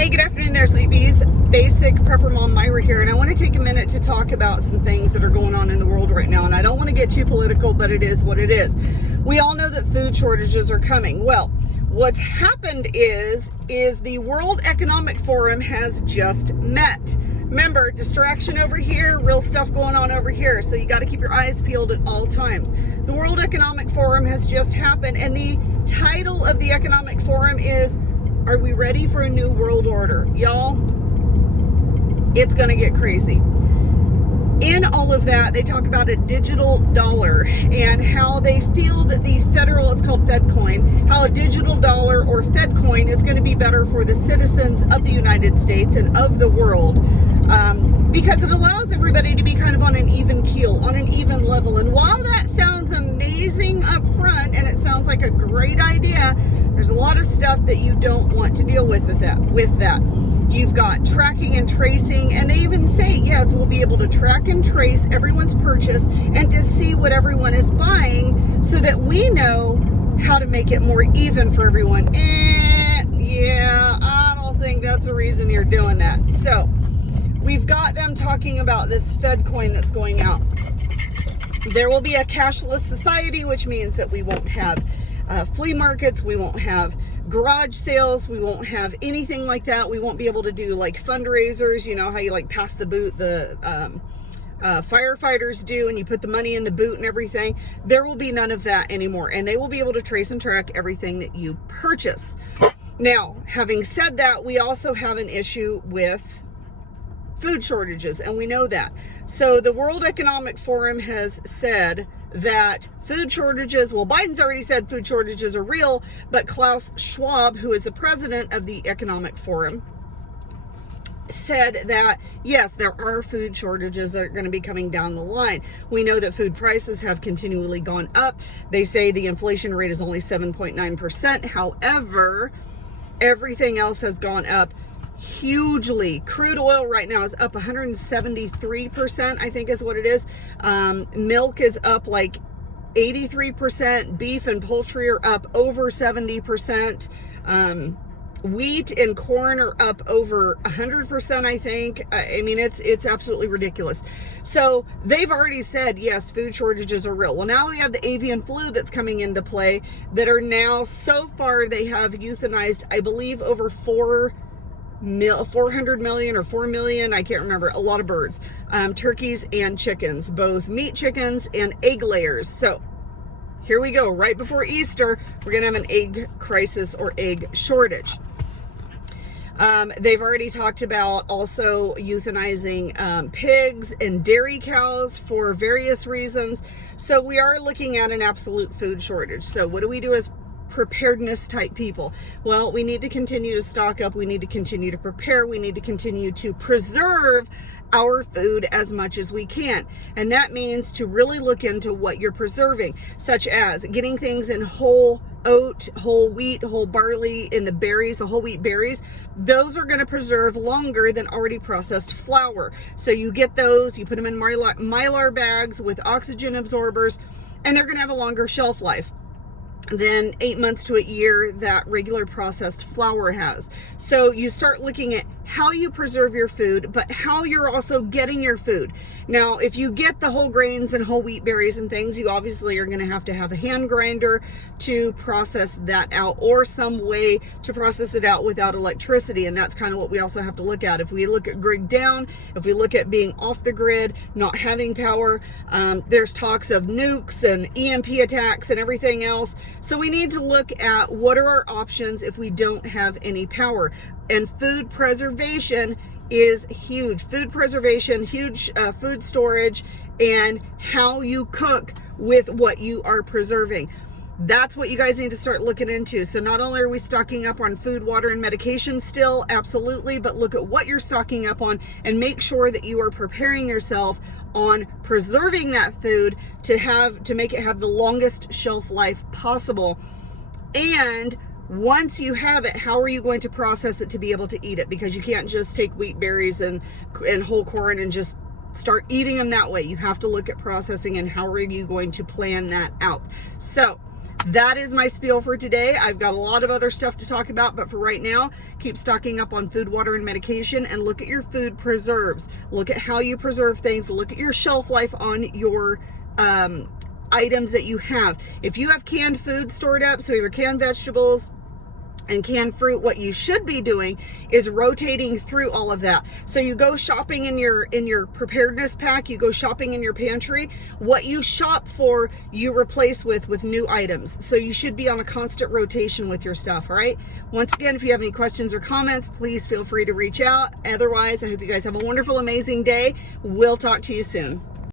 Hey, good afternoon there, sleepies. Basic Prepper Mom Myra here, and I want to take a minute to talk about some things that are going on in the world right now. And I don't want to get too political, but it is what it is. We all know that food shortages are coming. Well, what's happened is the World Economic Forum has just met. Remember, distraction over here, real stuff going on over here. So you got to keep your eyes peeled at all times. The World Economic Forum has just happened, and the title of the Economic Forum is, are we ready for a new world order? Y'all, it's going to get crazy. In all of that, they talk about a digital dollar and how they feel that the federal, it's called Fed coin, how a digital dollar or Fed coin is going to be better for the citizens of the United States and of the world, because it allows everybody to be kind of on an even keel, on an even level. And while that sounds amazing up front and it sounds like a great idea, there's a lot of stuff that you don't want to deal with that. You've got tracking and tracing, and they even say, yes, we'll be able to track and trace everyone's purchase and to see what everyone is buying so that we know how to make it more even for everyone. Yeah, I don't think that's the reason you're doing that. So we've got them talking about this Fed coin that's going out. There will be a cashless society, which means that we won't have flea markets, we won't have garage sales, we won't have anything like that. We won't be able to do like fundraisers, you know how you like pass the boot, the firefighters do, and you put the money in the boot and everything. There will be none of that anymore, and they will be able to trace and track everything that you purchase. Now, having said that, we also have an issue with food shortages, and we know that. So the World Economic Forum has said that food shortages, well, Biden's already said food shortages are real, but Klaus Schwab, who is the president of the Economic Forum, said that, yes, there are food shortages that are going to be coming down the line. We know that food prices have continually gone up. They say the inflation rate is only 7.9%. However, everything else has gone up hugely. Crude oil right now is up 173%, I think is what it is. Milk is up like 83%. Beef and poultry are up over 70%. Wheat and corn are up over 100%, I think. I mean, it's absolutely ridiculous. So they've already said, yes, food shortages are real. Well, now we have the avian flu that's coming into play that are now, so far, they have euthanized, I believe, over 400 million or 4 million, I can't remember, a lot of birds, turkeys and chickens, both meat chickens and egg layers. So here we go, right before Easter, we're gonna have an egg crisis or egg shortage. They've already talked about also euthanizing pigs and dairy cows for various reasons. So we are looking at an absolute food shortage. So what do we do as preparedness type people? Well, we need to continue to stock up. We need to continue to prepare. We need to continue to preserve our food as much as we can. And that means to really look into what you're preserving, such as getting things in whole oat, whole wheat, whole barley, in the berries, the whole wheat berries. Those are going to preserve longer than already processed flour. So you get those, you put them in mylar bags with oxygen absorbers, and they're going to have a longer shelf life than 8 months to a year that regular processed flour has. So you start looking at how you preserve your food, but how you're also getting your food. Now, if you get the whole grains and whole wheat berries and things, you obviously are going to have a hand grinder to process that out, or some way to process it out without electricity. And that's kind of what we also have to look at. If we look at grid down, if we look at being off the grid, not having power, there's talks of nukes and EMP attacks and everything else. So we need to look at what are our options if we don't have any power. And food preservation is huge. Food preservation, huge food storage, and how you cook with what you are preserving. That's what you guys need to start looking into. So not only are we stocking up on food, water, and medication still, absolutely, but look at what you're stocking up on and make sure that you are preparing yourself on preserving that food to make it have the longest shelf life possible. And once you have it, how are you going to process it to be able to eat it? Because you can't just take wheat berries and whole corn and just start eating them that way. You have to look at processing and how are you going to plan that out. So that is my spiel for today. I've got a lot of other stuff to talk about, but for right now, keep stocking up on food, water, and medication, and look at your food preserves. Look at how you preserve things. Look at your shelf life on your items that you have. If you have canned food stored up, so either canned vegetables and canned fruit, what you should be doing is rotating through all of that. So you go shopping in your preparedness pack, you go shopping in your pantry. What you shop for, you replace with new items. So you should be on a constant rotation with your stuff, all right? Once again, if you have any questions or comments, please feel free to reach out. Otherwise, I hope you guys have a wonderful, amazing day. We'll talk to you soon.